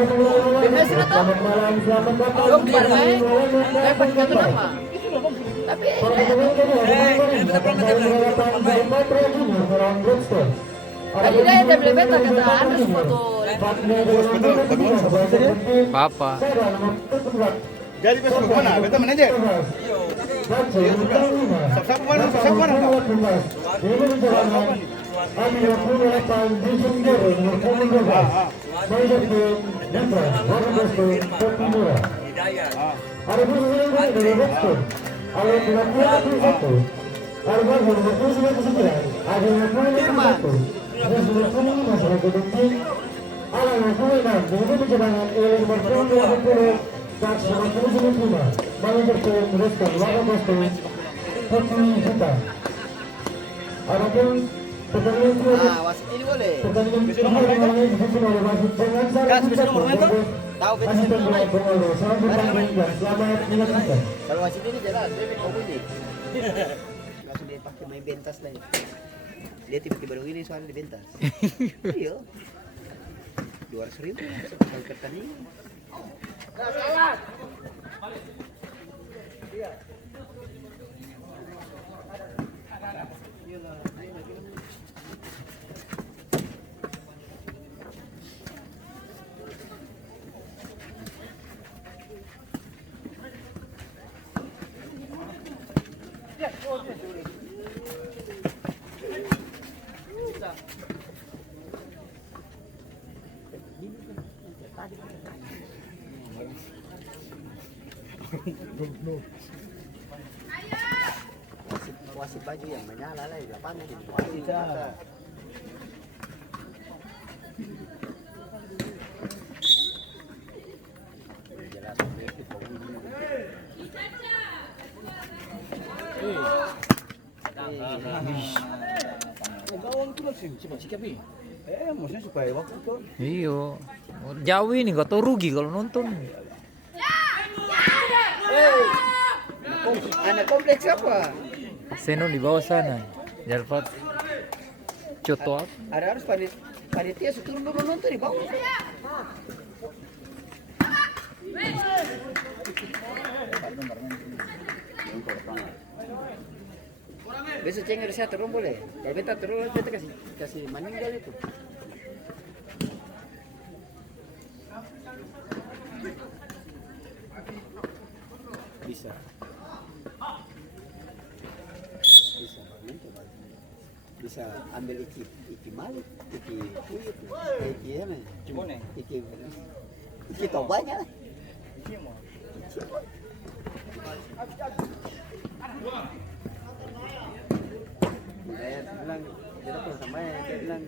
Biasanya tuh belum partai, dapat kata nama. Tapi tadi dia ada beli beta kata Andres foto. Papa. Jadi besok mana? Beta manajer. Siapa mana? Siapa mana? Wasit ini boleh. Gas, bisa nomor mana tuh? Tahu beta sendiri. Kalau wasit ini jelas, dia kau bunyi. Langsung dia pakai main bentas lagi. Dia tiba-tiba dong ini soalnya di bentas. Iya. 200.000 sekali pertandingan. Wasit baju yang menyala lah di lapangan ini. Wasit kata. Jelas itu gawang tuh langsung coba sikap nih. Maksudnya supaya waktu itu. Iyo. Jauh ini gak tau rugi kalau nonton. Anak kompleks apa? Seno di bawah sana. Jalpat. Coto apa? Ada harus panitia turun dulu nonton di bawah. Besok cengir saya turun boleh. Kalau kita turun kita kasih meninggal itu. Bisa. Bisa ambil iki malik, iki kuyut, iki apa? Iki tobanya. Iki mau. Saya bilang, dia tuh sama saya bilang,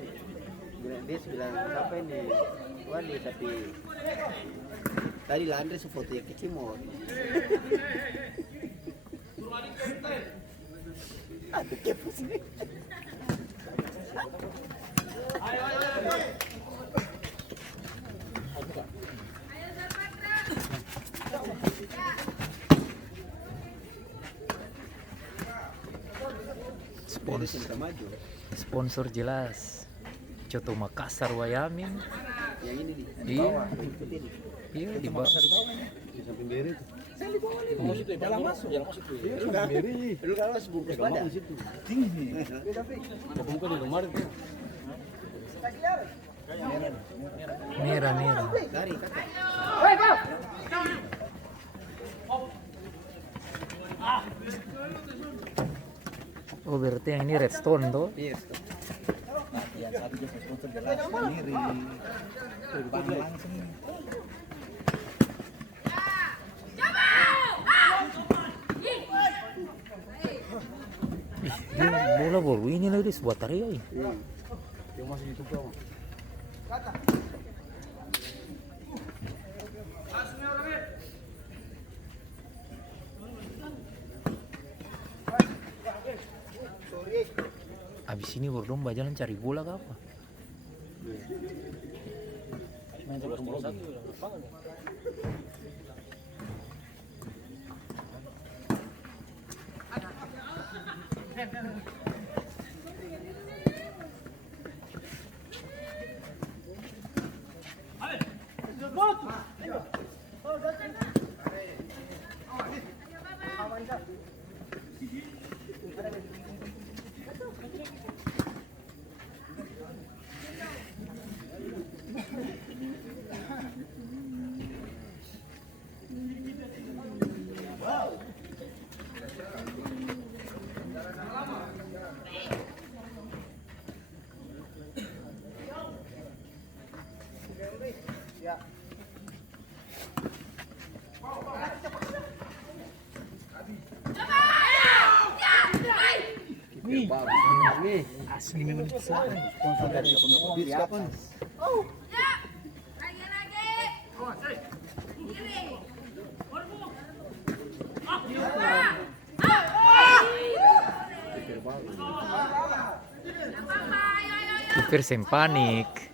dia bilang siapa ini? Wadi tapi tadi lah Andre foto yang kecil mau. Aduh kepo sih. Sponsor jelas. Coto Makassar Wayamin. Yang ini di Iya. bawah, ikut ini. Iya di bawah. Di samping beri itu. Saya di bawah ini. Masuk itu, jalan masuk, jalan masuk itu. Iya, samping beri. Lu kalau sebungkus pada. Di situ. Tinggi. Bukan di rumah itu. Merah. Dari kakak. Oh berarti yang ini redstone tuh. Iya. Ya, satu juga sponsor jelas sendiri. Terbang langsung. Dia bola ini lagi sebuah tarian. Yang masih itu kau. Abis ini berdomba jalan cari bola ke apa? Main terus satu. Asli memang sponsor dari di atas. Kiper sem panik.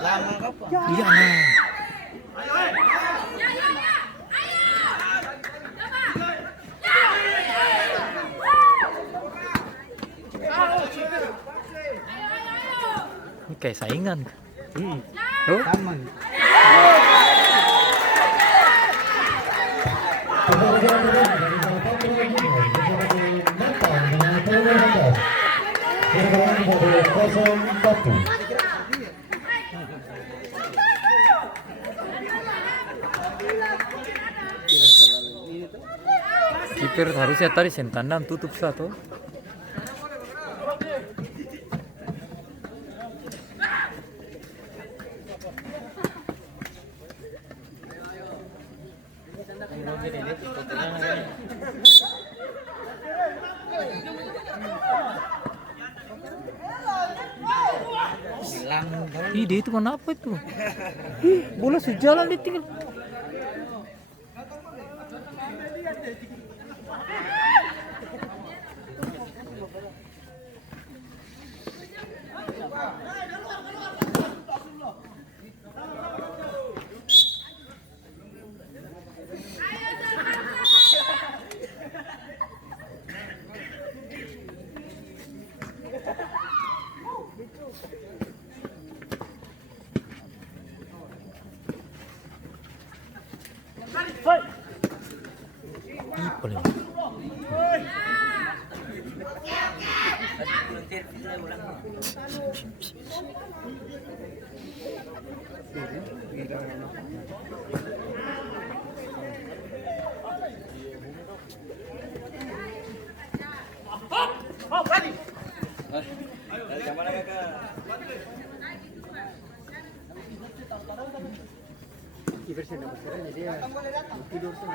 Lama apa? Iya nah. Ini kayak saingan. Oh, Taman. kiper harusnya tadi sentanam tutup satu. Ih, dia itu kenapa itu? Ih, bola sejalan dia tinggal. Ih, paling. Kiper saya dapat sekarang dia tidur sana.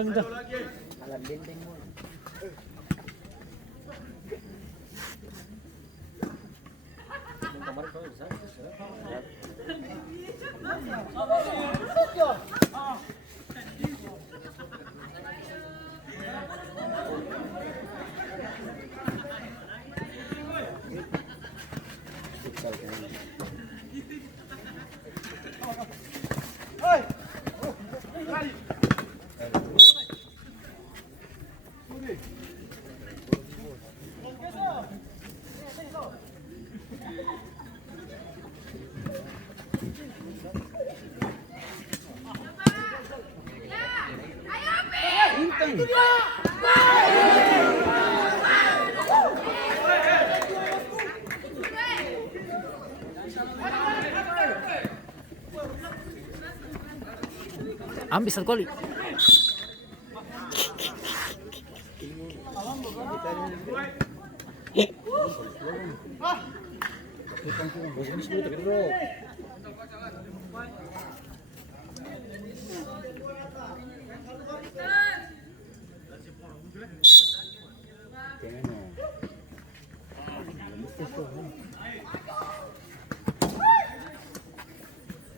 Minta. Alam benteng mo. Ambil satu kali.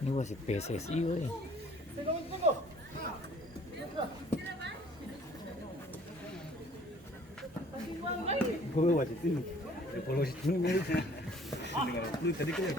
Ini wasit PSSI weh. Gue wasit ini. Wasit ini. Lu tadi kan.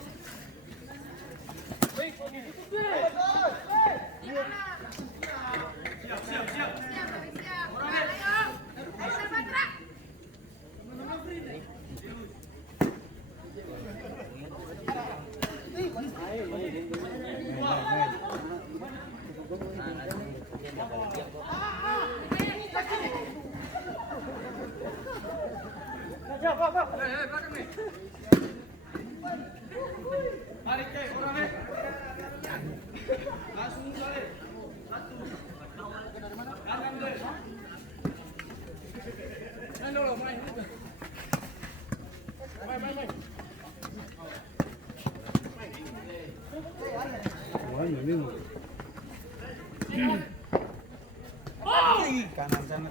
Kanan sana.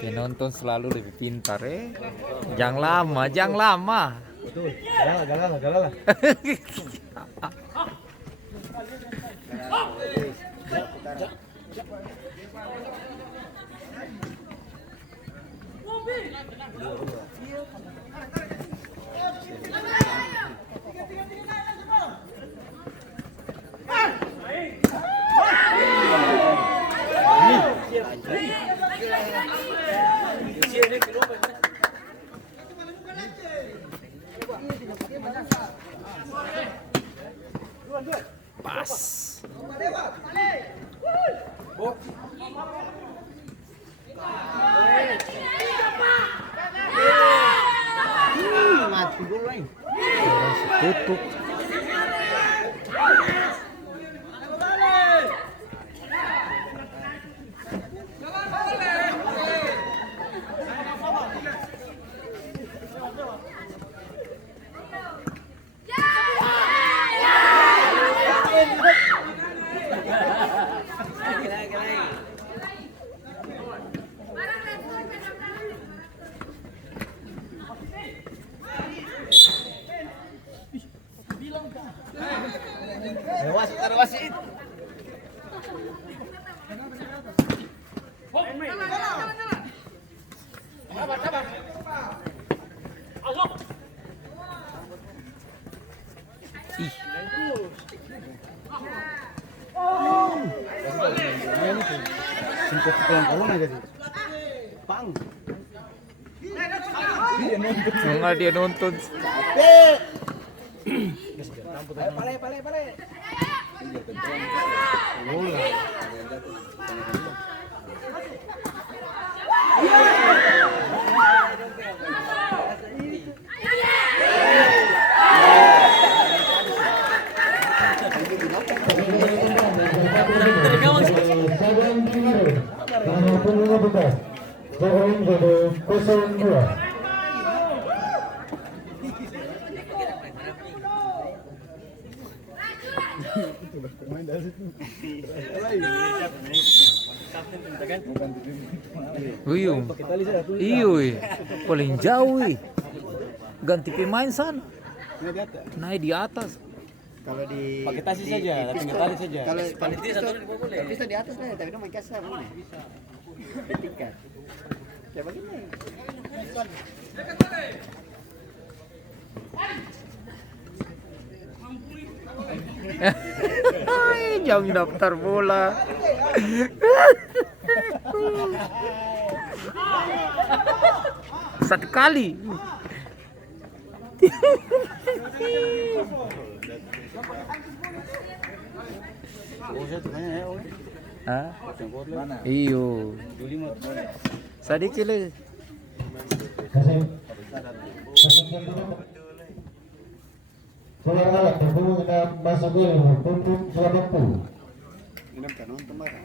Penonton selalu lebih pintar Jangan lama, jangan lama. Betul. Galala. Pas. Mati gol lain. Tutup. Ada wasit. Ih, Singkot pulang kawan aja sih. Pang. nggak dia nonton. Pale. Iyo, paling jauh. Ganti pemain sana. Naik di atas. Kalau di Pakai tasi saja, tinggal tali saja. Kalau bisa di atas lah, tapi itu main kasar mana? Tingkat. Kayak begini. Jam daftar bola. Satu kali. Hah? Iyo. Sedikit lagi. Saudara bertemu kita masuk ke tuntut selamat puluh. Ini kan nonton marah.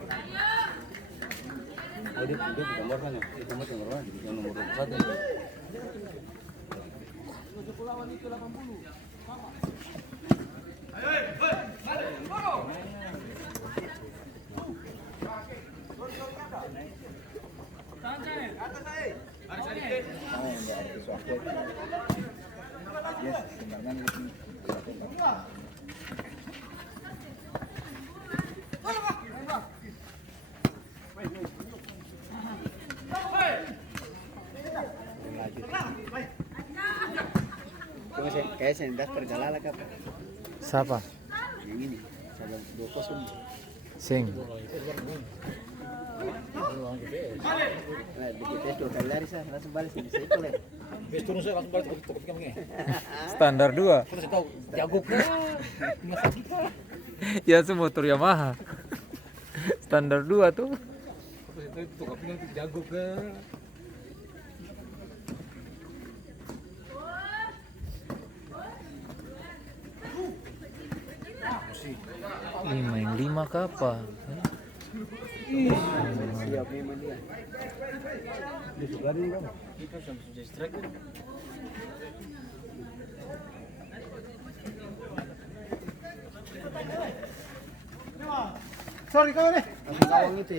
Dia gambarkan ya, itu macam nomor yang nomor 1. Yes, sebenarnya Cuma kayak saya daftar galala apa? Siapa? Yang ini, saya 2-0. Sing. Nah, di GPS 2 kali lari saya langsung balik sini saya itu leh. Bes turun saya langsung balik ke kami. Standar 2. Terus saya tahu jago ke. Nggak kita. Ya itu motor Yamaha. Standar 2 tuh. Terus saya tahu itu kami jago ke. Main 5 ke apa? Siap memang dia. Dia suka nih bang. Kita sama sudah strike. Sorry kau nih. Langsung kawang itu.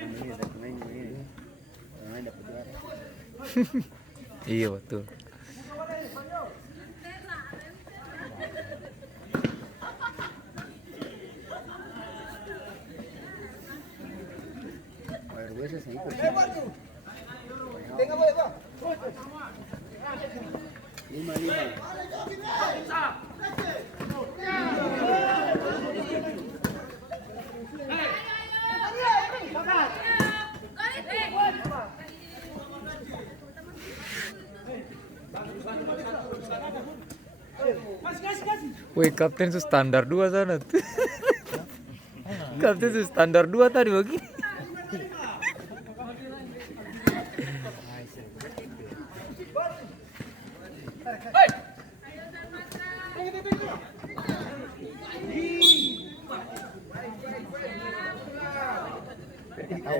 Ini ada pemain ini. Pemain dapat juara. Iya betul. Air gue saya ikut. Lima. Wih, kapten su standar 2 sana. Kapten su standar 2 tadi begini.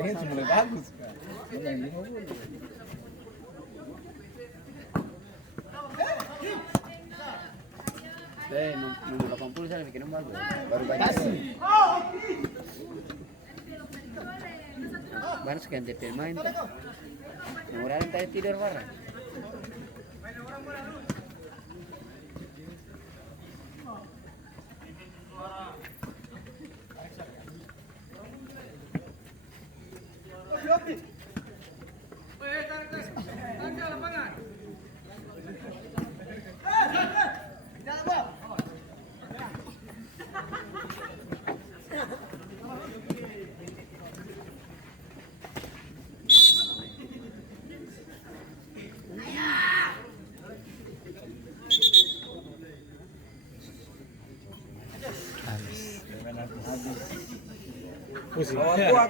Ini sebenarnya bagus. Nomor 80 saya bikin bagus. Baru banyak. Baru sekian DP main. Nomor yang tadi tidur bareng.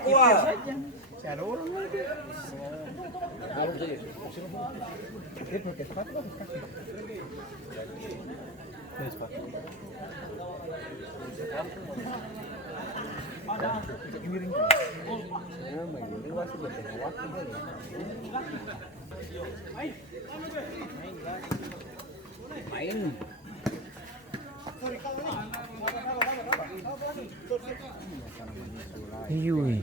Kuat. Ada orang lagi. Harus saja. Dia pakai sepatu apa kaki? Sepatu. Miring. Ya, main wasit bertengah waktu kali. Main. Yui.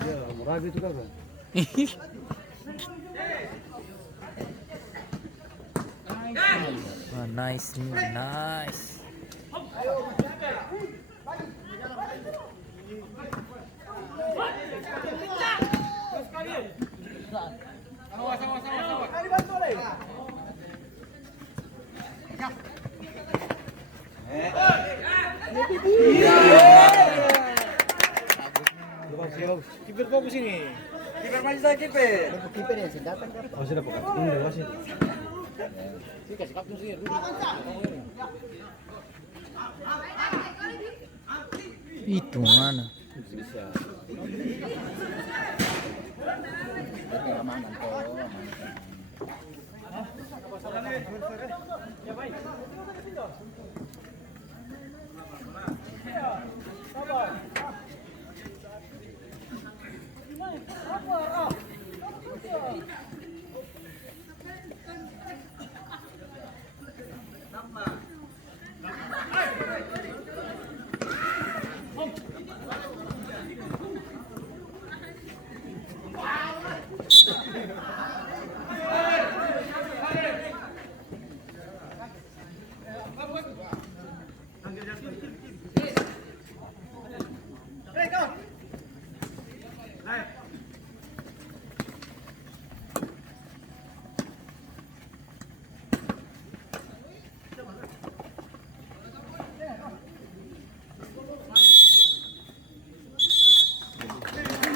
Ya, murah gitu kan. Wah, nice, nice. Kiper fokus ini. Kiper maju saya kiper. Kiper yang senjata kan. Oh sudah bukan. Ini udah masih. Sih kasih kapten sih. Itu mana? Bisa. Aman kok. Naik.